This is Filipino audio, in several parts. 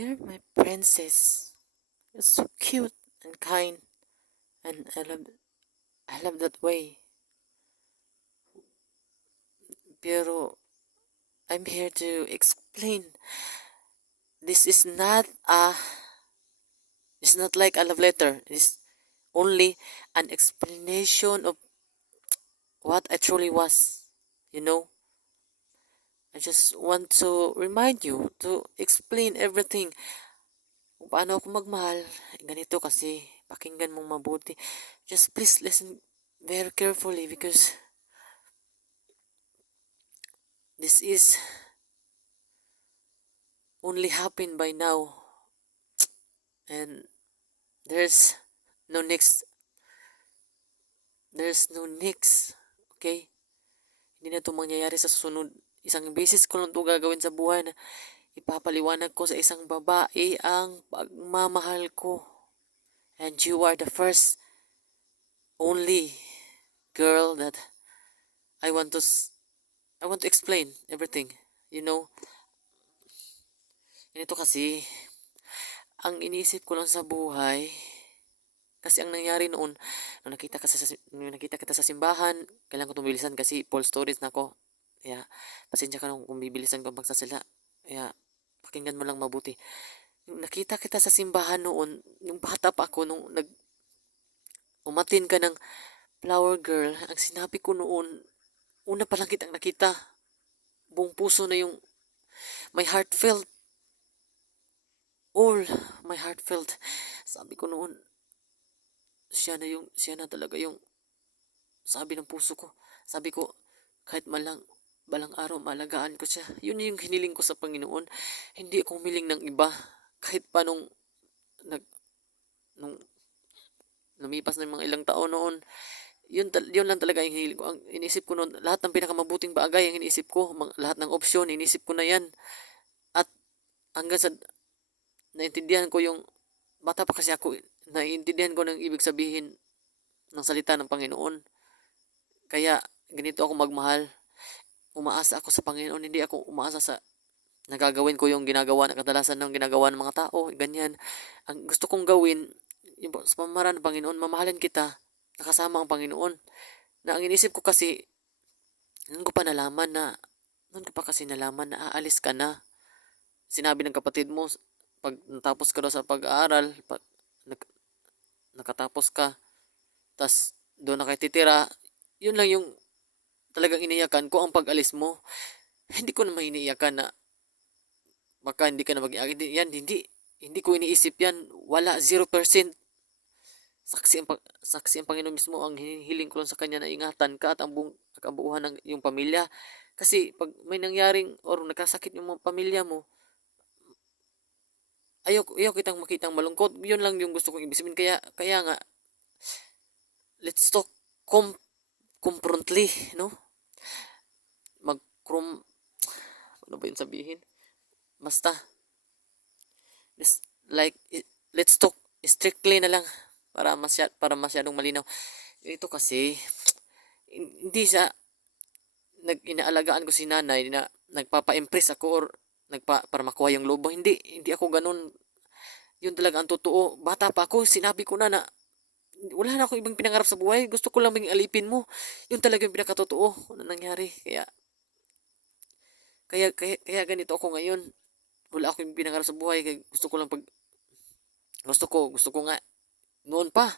You're my princess. You're so cute and kind, and I love that way. Pero I'm here to explain. This is not a. It's not like a love letter. It's only an explanation of what I truly was. You know, I just want to remind you to explain everything. Kung paano ako magmahal. Ganito kasi, pakinggan mong mabuti. Just please listen very carefully because this is only happened by now. And there's no next. There's no next. Okay? Hindi na ito mangyayari sa susunod. Isang beses ko lang ito gagawin sa buhay na ipapaliwanag ko sa isang babae ang pagmamahal ko. And you are the first, only girl that I want to I want to explain everything. You know, ganito kasi, ang iniisip ko lang sa buhay, kasi ang nangyari noon, nung nakita kita sa simbahan, kailangan ko tumbilisan kasi Paul stories na ako. Kaya, pasensya ka nung kung bibilisan ko ang pagsasala. Kaya, pakinggan mo lang mabuti. Nung nakita kita sa simbahan noon, yung bata pa ako, nung umatin ka ng flower girl, ang sinabi ko noon, una pa lang kitang nakita, buong puso na yung, my heart felt, all my heart felt. Sabi ko noon, siya na talaga yung sabi ng puso ko. Sabi ko, kahit balang araw malagaan ko siya. Yun yung hiniling ko sa Panginoon. Hindi ako humiling ng iba. Kahit pa nung lumipas na yung mga ilang taon noon, yun lang talaga yung hiniling ko. Ang iniisip ko noon, lahat ng pinakamabuting bagay ang iniisip ko, lahat ng opsyon, iniisip ko na yan. At hanggang sa naintindihan ko yung, bata pa kasi ako, naiintindihan ko ng ibig sabihin ng salita ng Panginoon. Kaya, ganito ako magmahal. Umaasa ako sa Panginoon, hindi ako umaasa sa nagagawin ko yung ginagawa na kadalasan ng ginagawa ng mga tao, ganyan. Ang gusto kong gawin, yung sa pamamaraan ng Panginoon, mamahalin kita, nakasama ang Panginoon. Na ang inisip ko kasi, noon ko pa kasi nalaman na aalis ka na. Sinabi ng kapatid mo, pag natapos ka daw sa pag-aaral, nakatapos ka, tas doon na kayo titira, yun lang yung talagang iniyakan ko ang pag-alis mo. Hindi ko naman iniyakan na baka hindi ka na mag-iagad. Yan, hindi ko iniisip yan. Wala, 0%. Saksi ang Panginoon mismo, ang hinihiling ko lang sa Kanya na ingatan ka at ang kabuuhan ng iyong pamilya. Kasi pag may nangyaring or nagkasakit yung mga pamilya mo, ayaw kitang makitang malungkot. Yun lang yung gusto kong ibig sabihin. Kaya nga, let's talk confrontly, no? Ano ba yun sabihin? Basta, like, let's talk strictly na lang para masyadong malinaw. Ito kasi, hindi siya, inaalagaan ko si nanay na nagpapa-impress ako or para makuha yung lobo. Hindi ako ganun. Yun talaga ang totoo. Bata pa ako, sinabi ko na wala na akong ibang pinangarap sa buhay. Gusto ko lang maging alipin mo. Yun talaga yung pinakatotoo na nangyari. Kaya ganito ako ngayon. Wala akong pinangarap sa buhay. Kaya gusto ko nga noon pa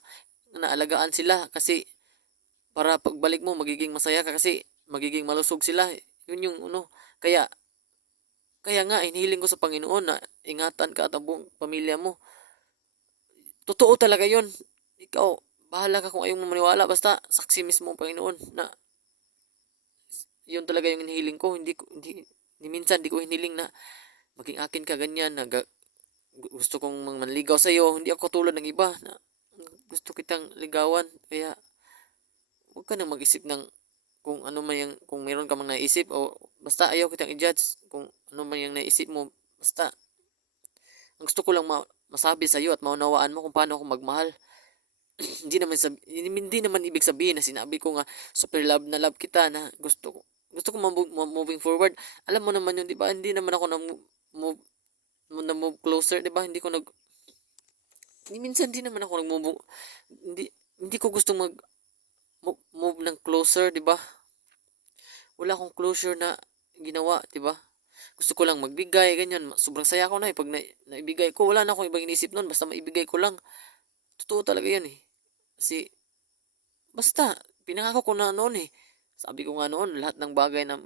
naalagaan sila kasi para pagbalik mo magiging masaya ka kasi magiging malusog sila. Yun yung kaya nga inihiling ko sa Panginoon na ingatan ka at ang buong pamilya mo. Totoo talaga yun. Ikaw, bahala ka kung ayaw mo maniwala. Basta saksi mismo ang Panginoon na yun talaga yung hinihiling ko. Hindi minsan di ko hiniling na maging akin ka ganyan na gusto kong manligaw sa iyo. Hindi ako tulad ng iba na gusto kitang ligawan. Kaya huwag ka nang mag-isip ng kung meron ka mang naisip o basta ayaw kitang i-judge kung ano man yung naisip mo. Basta ang gusto ko lang masabi sa iyo at maunawaan mo kung paano ako magmahal. Hindi naman ibig sabihin na sinabi ko nga super love na love kita na gusto ko moving forward. Alam mo naman yun, di ba? Hindi naman ako na move na move closer, 'di ba? Minsan din naman ako nagmo-move, hindi hindi ko gustong move ng closer, 'di ba? Wala akong closure na ginawa, 'di ba? Gusto ko lang magbigay, ganyan. Sobrang saya ko na eh pag naibigay ko. Wala na akong ibang inisip noon, basta maibigay ko lang. Totoo talaga 'yan eh. Kasi basta pinangako ko na noon eh. Sabi ko nga noon, lahat ng bagay na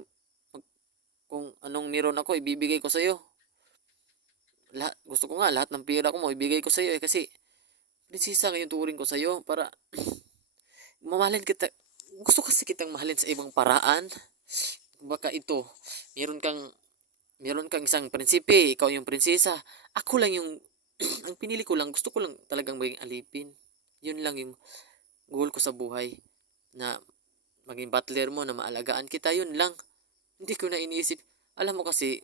kung anong meron ako ibibigay ko sa iyo. Gusto ko nga lahat ng pera ko mo ibigay ko sa iyo eh kasi prinsesa yung turing ko sa iyo para mamahalin kita. Gusto kasi kitang mahalin sa ibang paraan. Baka ito, meron kang meron kang isang prinsipe, ikaw yung prinsesa. Ako lang yung ang pinili ko lang, gusto ko lang talagang maging alipin. Yun lang yung goal ko sa buhay na maging butler mo na maalagaan kita, yun lang. Hindi ko na iniisip. Alam mo kasi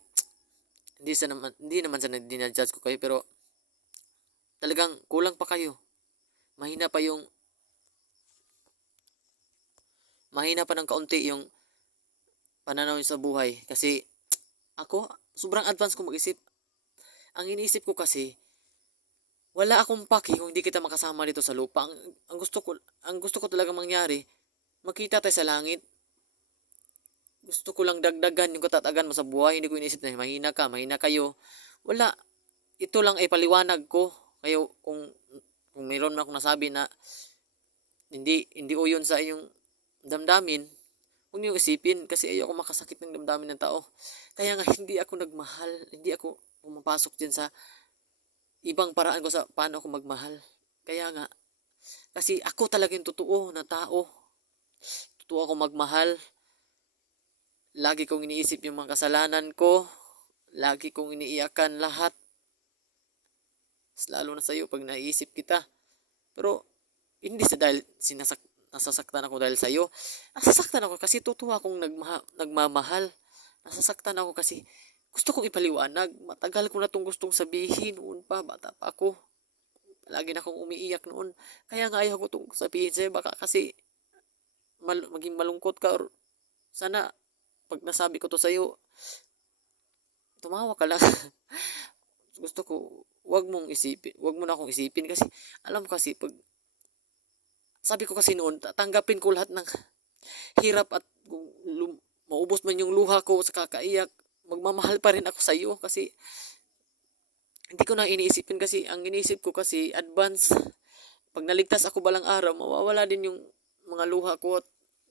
hindi naman sa dinajudge ko kayo pero talagang kulang pa kayo. Mahina pa yung mahina pa ng kaunti yung pananaw niyo sa buhay kasi ako sobrang advance ko mag-isip. Ang iniisip ko kasi wala akong paki kung hindi kita makasama dito sa lupa. Ang gusto ko talaga mangyari, makita tayo sa langit. Gusto ko lang dagdagan yung katatagan mo sa buhay. Hindi ko iniisip na mahina ka, mahina kayo. Wala. Ito lang ay paliwanag ko. Kayo kung mayroon man akong nasabi na hindi uyon sa iyong damdamin, huwag niyo isipin kasi ayoko makasakit ng damdamin ng tao. Kaya nga hindi ako nagmahal, hindi ako pumapasok din sa ibang paraan ko sa paano ako magmahal. Kaya nga, kasi ako talaga yung totoo na tao. Totoo ako magmahal. Lagi kong iniisip yung mga kasalanan ko. Lagi kong iniiyakan lahat. Lalo na sa'yo pag naiisip kita. Pero hindi sa dahil nasasaktan ako dahil sa'yo. Nasasaktan ako kasi totoo akong nagmamahal. Nasasaktan ako kasi gusto kong ipaliwanag. Matagal ko na itong gustong sabihin. Noon pa, bata pa ako. Lagi na akong umiiyak noon. Kaya nga ayaw ko itong sabihin sa'yo. Baka kasi maging malungkot ka or sana pag nasabi ko to sa'yo, tumawa ka lang. Gusto ko, wag mo na akong isipin kasi alam ko kasi pag sabi ko kasi noon, tanggapin ko lahat ng hirap at kung maubos man yung luha ko sa kakaiyak, magmamahal pa rin ako sa iyo kasi hindi ko na iniisipin kasi ang iniisip ko kasi advance. Pag naligtas ako balang araw, mawawala din yung mga luha ko at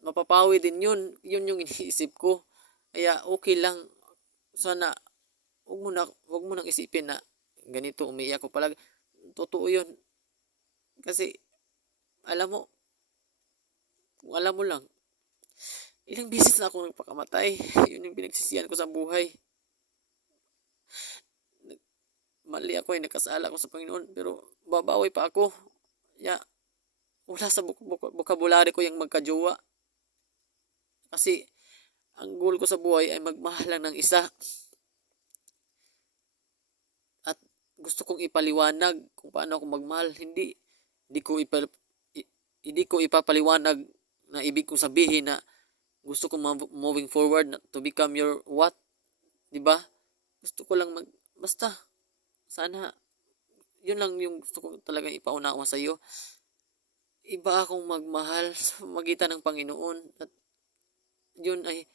mapapawi din yun. Yun yung iniisip ko. Kaya okay lang. Sana wag mo nang isipin na ganito umiiyak ko palagi. Totoo yun. Kasi alam mo, kung alam mo lang, ilang beses na ako nagpakamatay. Yun yung pinagsisiyan ko sa buhay. Mali ako eh, nagkasala ako sa Panginoon. Pero babawi pa ako. Wala sa vocabulary ko yung magkajowa. Kasi ang goal ko sa buhay ay magmahal lang ng isa. At gusto kong ipaliwanag kung paano ako magmahal. Hindi ko ipapaliwanag na ibig kong sabihin na gusto kong moving forward na to become your what, 'di ba? Gusto ko lang basta sana yun lang yung gusto ko talaga ipaunawa sa iyo. Iba akong magmahal sa pamamagitan ng Panginoon at yun ay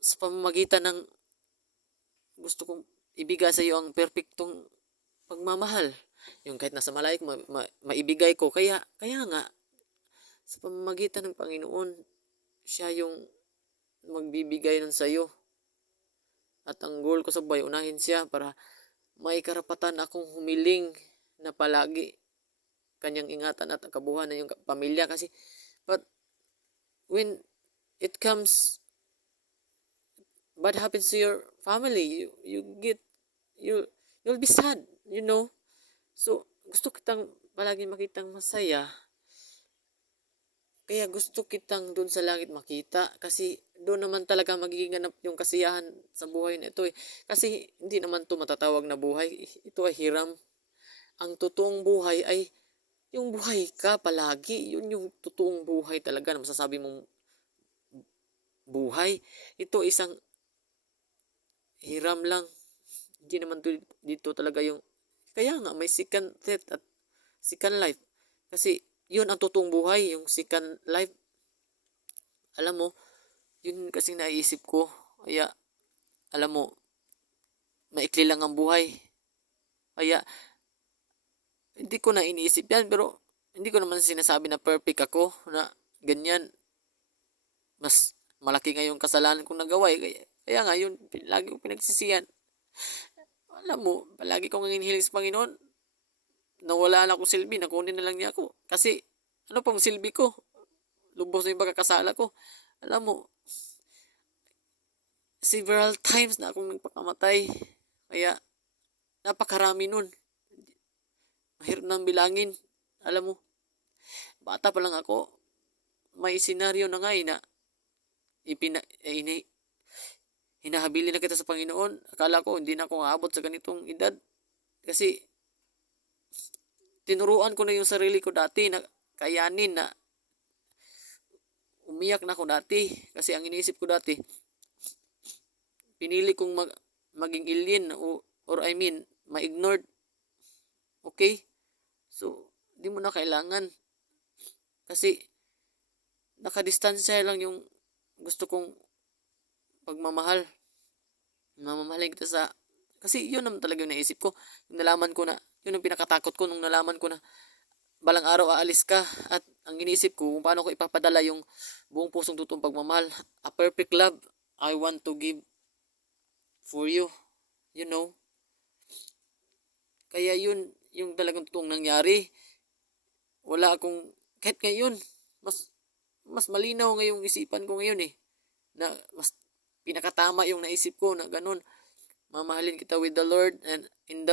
sa pamamagitan ng gusto kong ibigay sa iyo ang perpektong pagmamahal. Yung kahit nasa malayo maibigay ko. Kaya nga, sa pamamagitan ng Panginoon, siya yung magbibigay nun sa iyo. At ang goal ko sa buhay, unahin siya para may karapatan akong humiling na palagi kanyang ingatan at kabuuan na yung pamilya. Kasi, but when it comes, bad happens to your family, you'll be sad, you know. So, gusto kitang palagi makitang masaya. Kaya gusto kitang doon sa langit makita kasi doon naman talaga magiging ganap yung kasiyahan sa buhay na ito eh. Kasi hindi naman to matatawag na buhay. Ito ay hiram. Ang totoong buhay ay yung buhay ka palagi. Yun yung totoong buhay talaga na masasabi mong buhay. Ito isang hiram lang. Hindi naman dito talaga yung, kaya nga may second death at second life. Kasi yun ang totoong buhay, yung second life. Alam mo, yun kasing naiisip ko. Kaya, alam mo, maikli lang ang buhay. Kaya, hindi ko na iniisip yan. Pero, hindi ko naman sinasabi na perfect ako. Na ganyan. Mas malaki nga yung kasalanan kong nagawa. Kaya nga, yun, lagi ko pinagsisiyan. Alam mo, palagi kong hinihiling sa Panginoon, nawala na akong silbi, nakunin na lang niya ako. Kasi, ano pang silbi ko? Lubos na yung pagkakasala ko. Alam mo, several times na akong nagpakamatay. Kaya, napakarami nun. Mahirap nang bilangin. Alam mo, bata pa lang ako, may senaryo na nga na hinahabilin na kita sa Panginoon. Akala ko hindi na ako aabot sa ganitong edad. Kasi, tinuruan ko na yung sarili ko dati na kayanin na umiyak na ako dati. Kasi ang iniisip ko dati, pinili kong maging alien or I mean, ma-ignored. Okay? So, di mo na kailangan. Kasi, nakadistansya lang yung gusto kong pagmamahal. Mamahalin kita sa, kasi yun naman talaga yung naisip ko. Yung nalaman ko na, yun ang pinakatakot ko nung nalaman ko na balang araw aalis ka. At ang iniisip ko kung paano ko ipapadala yung buong pusong totoong pagmamahal. A perfect love I want to give for you. You know? Kaya yun, yung talagang totoong nangyari. Wala akong, kahit ngayon, mas malinaw ngayong isipan ko ngayon na mas pinakatama yung naisip ko na ganun. Mamahalin kita with the Lord and in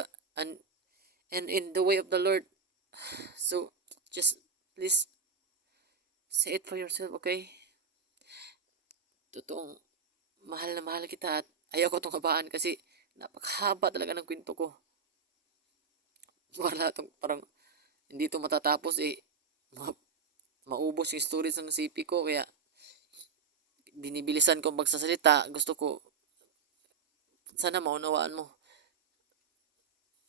the way of the Lord. So, just please say it for yourself, okay? Totoong mahal na mahal kita at ayaw ko itong habaan kasi napakahaba talaga ng kwento ko. Wala itong parang hindi ito matatapos maubos yung stories ng CP ko. Kaya binibilisan ko magsasalita. Gusto ko sana maunawaan mo.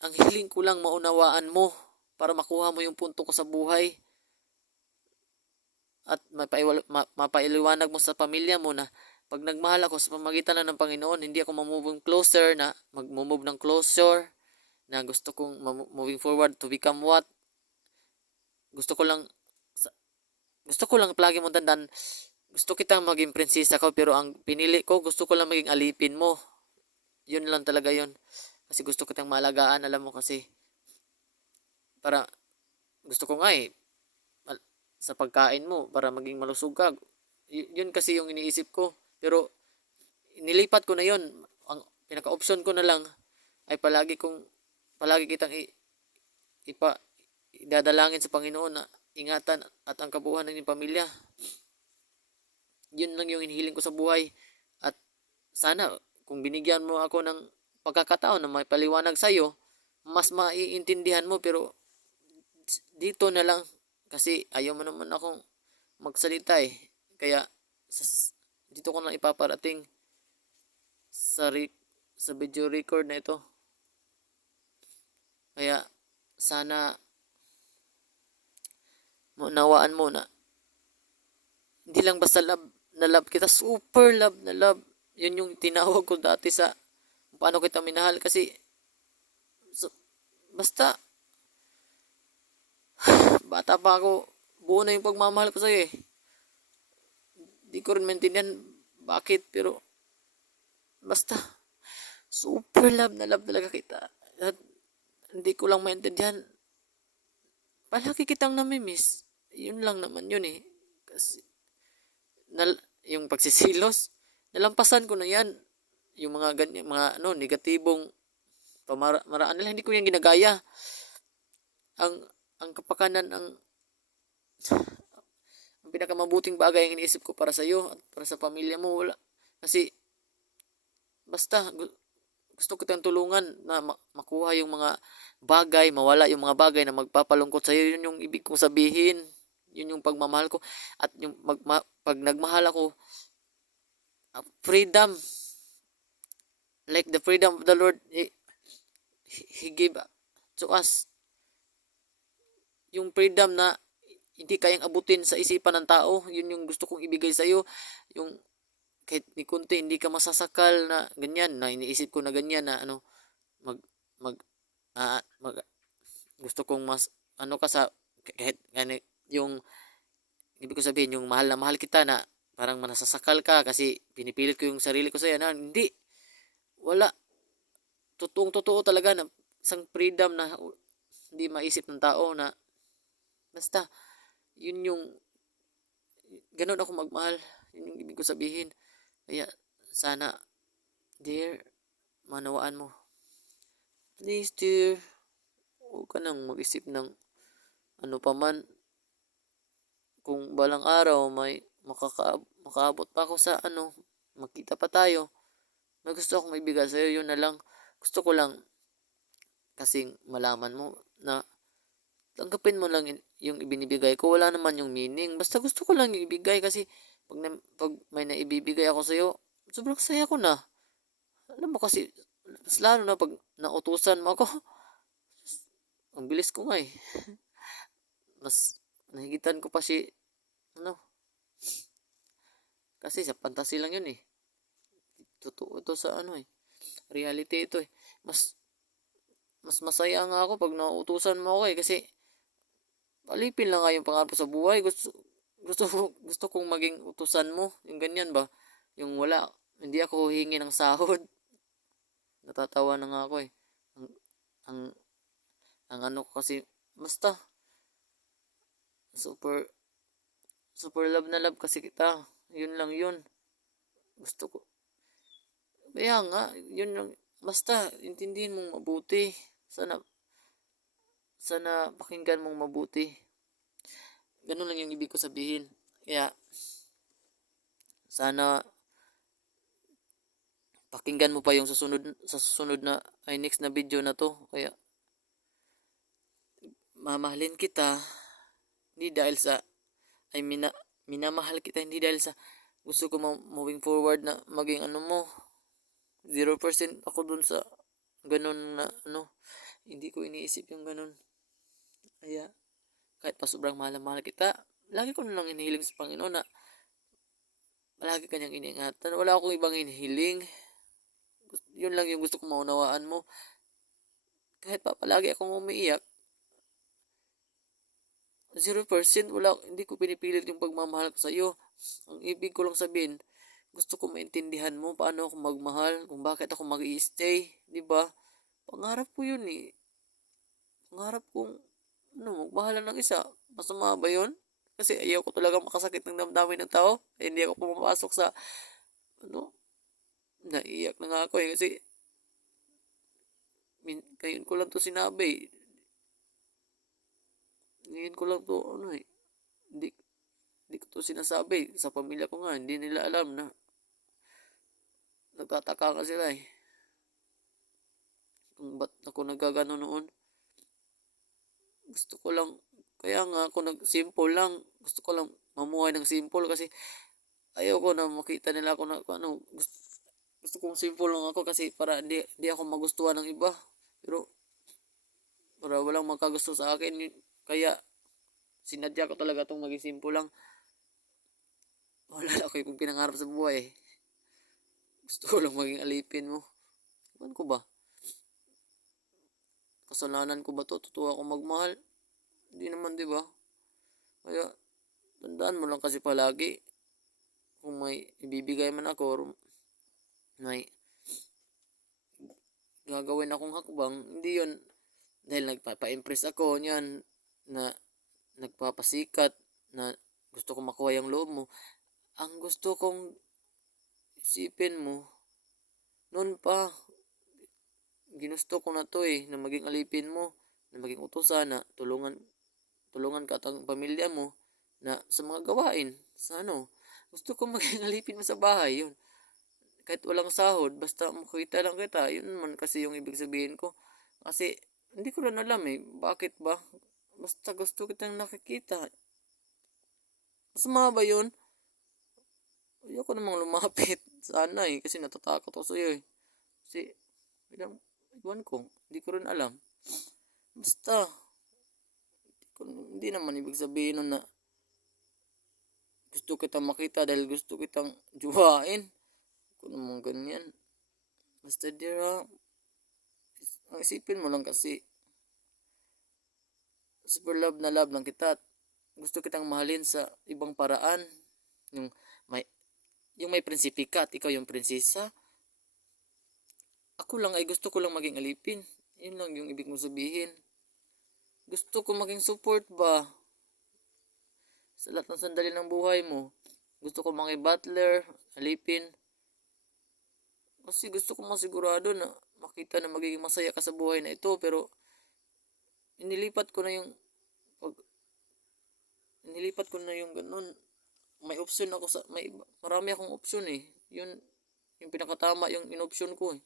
Ang hiling ko lang maunawaan mo para makuha mo yung punto ko sa buhay. At mapailiwanag mo sa pamilya mo na pag nagmahal ako sa pamagitan ng Panginoon, hindi ako mamove closer na mag-move ng closer na gusto kong moving forward to become what? Gusto ko lang palagi mo tandaan, gusto kitang maging prinsesa ko pero ang pinili ko, gusto ko lang maging alipin mo. Yun lang talaga yun. Kasi gusto kitang maalagaan, alam mo kasi. Para, gusto ko nga sa pagkain mo, para maging malusog ka. Yun kasi yung iniisip ko. Pero, nilipat ko na yun. Ang pinaka-option ko na lang ay palagi kitang idadalangin sa Panginoon na ingatan at ang kabuuan ng pamilya. Yun lang yung hinihiling ko sa buhay. At sana, kung binigyan mo ako ng pagkakataon na may paliwanag sa'yo, mas maiintindihan mo. Pero dito na lang kasi ayaw mo naman akong magsalita Kaya dito ko lang ipaparating sa video record na ito. Kaya sana maunawaan mo na hindi lang basta love na love kita, super love na love. Yun yung tinawag ko dati sa paano kita minahal. Kasi basta bata pa ako, buo na yung pagmamahal ko sa'yo Di ko rin maintindihan bakit, pero basta super love na love talaga kita. At hindi ko lang maintindihan, palagi kitang namimiss. Yun lang naman yun Kasi yung pagsisilos, nalampasan ko na yan. Yung mga ganyan, mga negatibong pamaraan nila, hindi ko yan ginagaya. Ang kapakanan, ang pinakamabuting bagay ang iniisip ko para sa iyo at para sa pamilya mo. Wala. Kasi, basta, gusto kitang tulungan na makuha yung mga bagay, mawala yung mga bagay na magpapalungkot sa iyo. Yun yung ibig kong sabihin. Yun yung pagmamahal ko. At yung pag nagmahal ako, freedom. Like the freedom of the Lord, he gave to us yung freedom na hindi kayang abutin sa isipan ng tao. Yun yung gusto kong ibigay sa'yo. Yung kahit ni konti hindi ka masasakal na ganyan, na iniisip ko na ganyan na ano, mag mag mag gusto kong mas ano ka sa kahit ano yung ibig ko sabihin yung mahal na mahal kita na parang manasasakal ka kasi pinipilit ko yung sarili ko sa'yo na hindi. Wala. Totoong-totoo talaga na isang freedom na hindi maisip ng tao na basta yun yung gano'n ako magmahal. Yun yung ibig ko sabihin. Kaya sana, dear, manawaan mo. Please, dear, huwag ka nang mag-isip ng ano pa man. Kung balang araw may makaabot pa ako sa ano, magkita pa tayo. May gusto akong ibigay sa'yo, yun na lang. Gusto ko lang kasing malaman mo na tanggapin mo lang yung ibinibigay ko. Wala naman yung meaning. Basta gusto ko lang yung ibigay kasi pag may naibibigay ako sa'yo, sobrang saya ko na. Alam mo kasi, mas lalo na pag nautusan mo ako, ang bilis ko nga eh. Mas nahigitan ko pa si, ano, kasi sa fantasy lang yun eh. Totoo ito sa ano eh. Reality ito eh. Mas masaya nga ako pag nauutusan mo ako eh. Kasi alipin lang nga yung pangarap ko sa buhay. Gusto kong maging utusan mo. Yung ganyan ba? Yung wala. Hindi ako hingi ng sahod. Natatawa na nga ako eh. Ang, ang, ang ano ko kasi, basta, super, super love na love kasi kita. Yun lang yun. Gusto ko. Kaya nga, yun lang. Basta, intindihin mong mabuti. Sana, sana pakinggan mong mabuti. Ganun lang yung ibig ko sabihin. Kaya, sana pakinggan mo pa yung sa susunod na ay next na video na to. Kaya mamahalin kita hindi dahil sa ay minamahal kita hindi dahil sa gusto ko moving forward na maging ano mo 0% ako dun sa ganun na ano, hindi ko iniisip yung ganun. Kaya kahit pa sobrang mahal kita, lagi ko na lang inihiling sa Panginoon na palagi kanyang iniingatan. Wala akong ibang inihiling. Yun lang yung gusto kong maunawaan mo. Kahit pa palagi akong umiiyak, 0% hindi ko pinipilit yung pagmamahal ko sa iyo. Ang ibig ko lang sabihin, gusto ko maintindihan mo paano ako magmahal, kung bakit ako mag-i-stay, di ba? Pangarap ko yun eh. Pangarap kong magmahal ng isa. Masama ba yun? Kasi ayaw ko talaga makasakit ng damdamin ng tao. Hindi ako pumapasok sa naiiyak na nga ako eh. Kasi ngayon ko lang to sinabi. Ngayon ko lang to hindi ko to sinasabi. Sa pamilya ko nga, hindi nila alam na nagtataka ka sila eh. Kung ba't ako nagkagano noon. Gusto ko lang, kaya nga ako simple lang. Gusto ko lang mamuhay ng simple kasi ayaw ko na makita nila ako na gusto kong simple lang ako kasi para hindi ako magustuhan ng iba. Pero para walang makagusto sa akin. Kaya sinadya ko talaga itong maging simple lang. Wala ako yung pinangarap sa buhay. Gusto ko lang maging alipin mo. Ewan ko ba? Kasalanan ko ba to? Totoo ako magmahal? Hindi naman, di ba? Kaya, tandaan mo lang kasi palagi. Kung may ibibigay man ako, may gagawin akong hakbang, hindi yun dahil nagpapa-impress ako niyan na nagpapasikat na gusto kong makuha yung loob mo. Ang gusto kong isipin mo, noon pa, ginusto ko na to eh, na maging alipin mo, na maging utusan, na tulungan ka at ang pamilya mo, na sa mga gawain, sa ano, gusto ko maging alipin mo sa bahay, yun. Kahit walang sahod, basta makita lang kita, yun man kasi yung ibig sabihin ko. Kasi, hindi ko rin alam eh, bakit ba? Basta gusto kitang nakikita. Masama ba yun? Ayoko namang lumapit. Sana eh, kasi natatakot ako sa'yo eh. Kasi, Iwan ko, hindi ko rin alam. Basta, hindi naman ibig sabihin nun na gusto kitang makita dahil gusto kitang juwain. Kung naman ganyan. Basta dear, ang isipin mo lang kasi, super love lang kita at gusto kitang mahalin sa ibang paraan. Yung may, yung may prinsipi ka at ikaw yung prinsesa. Ako lang ay gusto ko lang maging alipin. Yun lang yung ibig mong sabihin. Gusto ko maging support ba? Sa lahat ng sandali ng buhay mo. Gusto ko maging butler, alipin. Kasi gusto ko masigurado na makita na magiging masaya ka sa buhay na ito. Pero inilipat ko na yung ganun. May option ako marami akong option eh. Yun yung pinakatama yung inoption ko eh.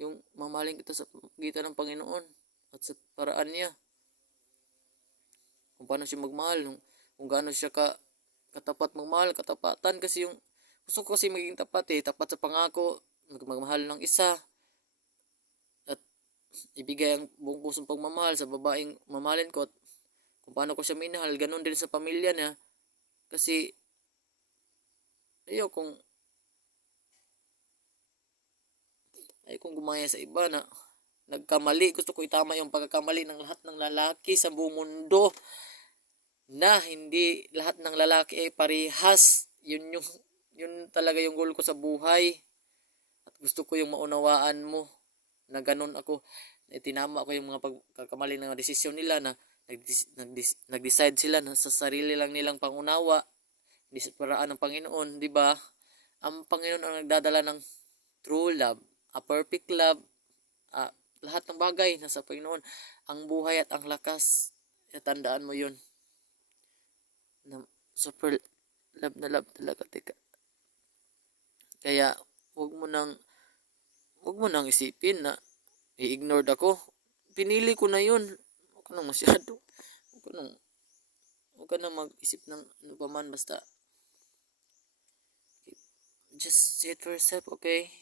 Yung mamahalin kita sa pagitan ng Panginoon at sa paraan niya. Kung paano siya magmahal, kung gaano siya katapat magmahal, katapatan kasi yung gusto ko kasi maging tapat eh, tapat sa pangako, magmahal ng isa at ibigay ang buong pusong pagmamahal sa babaeng mamahalin ko at kung paano ko siya minahal, ganun din sa pamilya niya kasi kung gumaya sa iba na nagkamali. Gusto ko itama yung pagkakamali ng lahat ng lalaki sa buong mundo na hindi lahat ng lalaki ay parehas. Yun talaga yung goal ko sa buhay. At gusto ko yung maunawaan mo na ganun ako. Tinama ko yung mga pagkakamali ng desisyon nila na nag-decide sila na sa sarili lang nilang pangunawa. Hindi sa paraan ng Panginoon, di ba? Ang Panginoon ang nagdadala ng true love, a perfect love, lahat ng bagay nasa Panginoon, ang buhay at ang lakas. Tandaan mo yun. Na super love na love talaga, teka. Kaya, wag mo nang isipin na i-ignored ako. Pinili ko na yun. Huwag ka nang masyado. Huwag ka nang mag-isip ng ano pa man, basta just say it for yourself, okay?